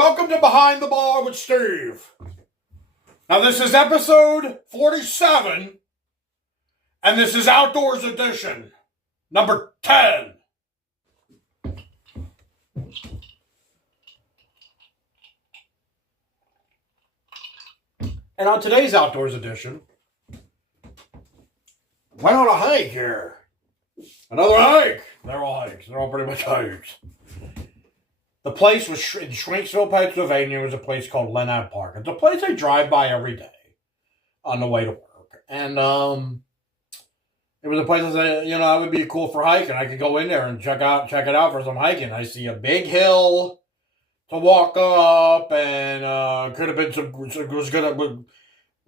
Welcome to Behind the Bar with Steve. Now this is episode 47, and this is Outdoors Edition, number 10. And on today's Outdoors Edition, went on a hike here. Another hike. They're all hikes. They're all pretty much hikes. The place was in Schwenksville, Pennsylvania. It was a place called Lenape Park. It's a place I drive by every day on the way to work. And it was a place I said, it would be cool for hiking. I could go in there and check it out for some hiking. I see a big hill to walk up, and could have been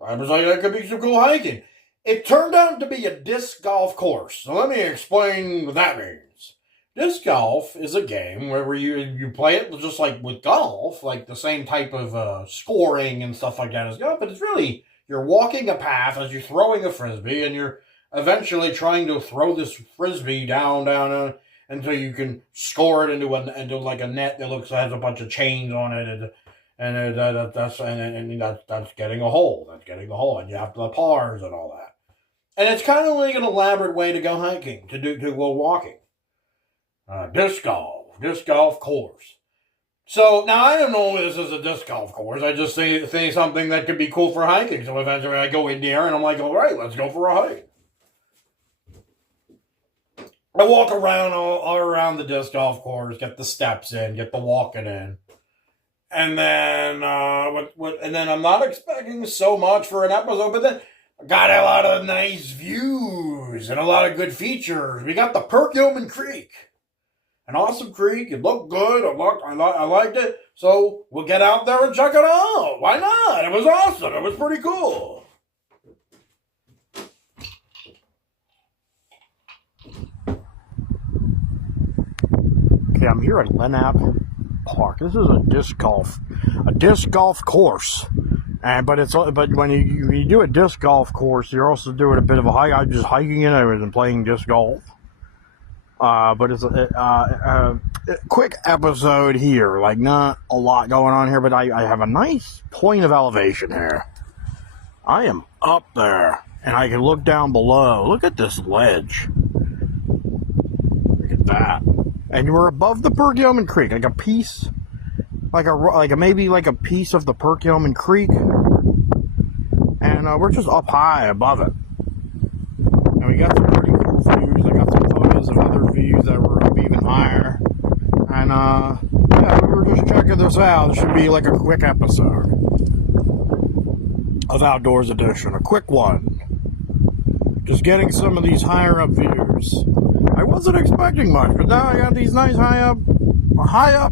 I was like, that could be some cool hiking. It turned out to be a disc golf course. So let me explain what that means. Disc golf is a game where you play it just like with golf, like the same type of scoring and stuff like that as golf, but it's really, you're walking a path as you're throwing a frisbee, and you're eventually trying to throw this frisbee down until you can score it into like a net that has a bunch of chains on it, and that's getting a hole. That's getting the hole, and you have the pars and all that. And it's kind of like an elaborate way to go hiking, to go walking. Disc golf course. So now I don't know if this is a disc golf course. I just think something that could be cool for hiking. So eventually I go in there and I'm like, all right, let's go for a hike. I walk around all around the disc golf course, get the steps in, get the walking in, and then and then I'm not expecting so much for an episode, but then I got a lot of nice views and a lot of good features. We got the Perkiomen Creek. An awesome creek. It looked good. I liked it. So we'll get out there and check it out. Why not? It was awesome. It was pretty cool. Okay, I'm here at Lenape Park. This is a disc golf course. But when you do a disc golf course, you're also doing a bit of a hike. I'm just hiking it. I was playing disc golf. But it's a quick episode here, like not a lot going on here, but I have a nice point of elevation here. I am up there, and I can look down below. Look at this ledge. Look at that. And we're above the Perkiomen Creek, like a piece, maybe a piece of the Perkiomen Creek, and we're just up high above it. And we got some pretty cool views. I got some photos of other views that were up even higher. And, we were just checking this out. This should be like a quick episode of Outdoors Edition. A quick one. Just getting some of these higher up views. I wasn't expecting much, but now I got these nice high up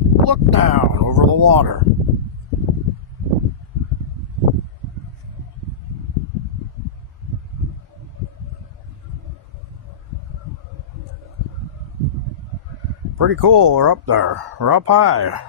look down over the water. Pretty cool. We're up there. We're up high.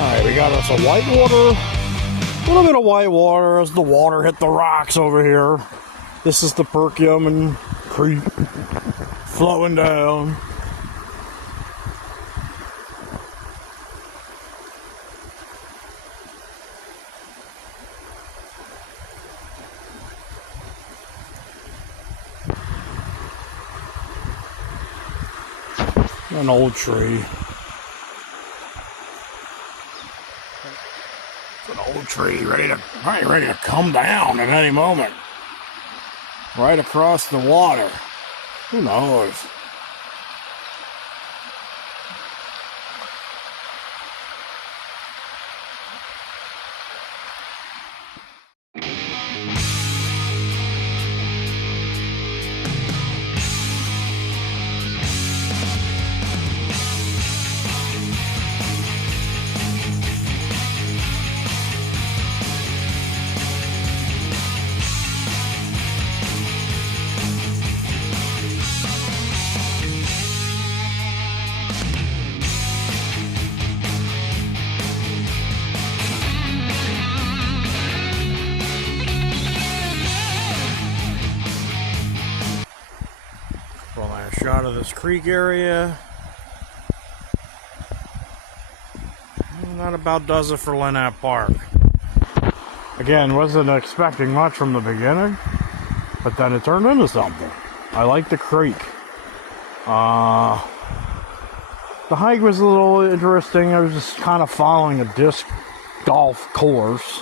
Alright, we got us a whitewater, a little bit of whitewater as the water hit the rocks over here. This is the Perkiomen Creek flowing down. An old tree. An old tree ready to come down at any moment. Right across the water. Who knows? out of this creek area. And that about does it for Lenape Park. Again, wasn't expecting much from the beginning, but then it turned into something. I like the creek. The hike was a little interesting. I was just kind of following a disc golf course.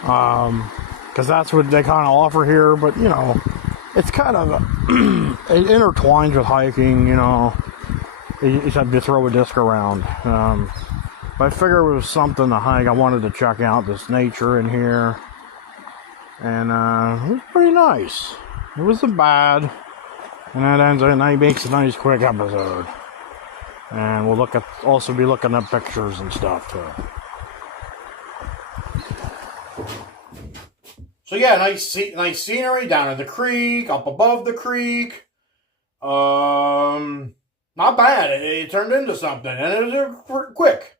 Because that's what they kind of offer here, but you know, it's kind of it intertwines with hiking. You know, you just have to throw a disc around. But I figured it was something to hike. I wanted to check out this nature in here, and it was pretty nice. It wasn't bad, and that makes a nice quick episode. And we'll also be looking at pictures and stuff too. So yeah, nice scenery down at the creek, up above the creek. Not bad. It turned into something, and it was quick.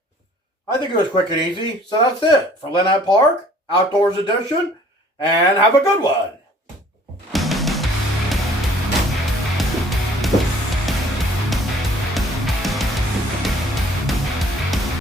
I think it was quick and easy. So that's it for Lenape Park, Outdoors Edition, and have a good one.